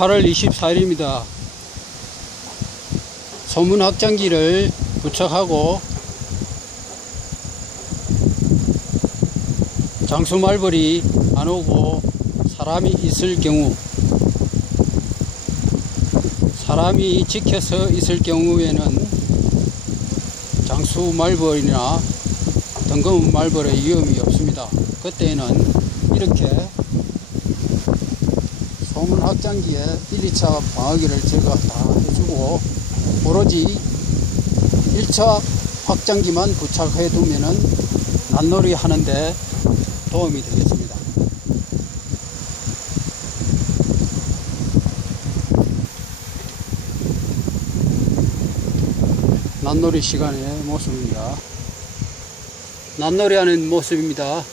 8월 24일입니다. 소문 확장기를 부착하고 장수 말벌이 안 오고 사람이 있을 경우 사람이 지켜서 있을 경우에는 장수 말벌이나 등검 말벌의 위험이 없습니다. 그때는 이렇게 소문 확장기에 1, 2차 방어기를 제가 다 해주고 오로지 1차 확장기만 부착해 두면은 난놀이 하는데 도움이 되겠습니다. 난놀이 시간의 모습입니다. 난놀이 하는 모습입니다.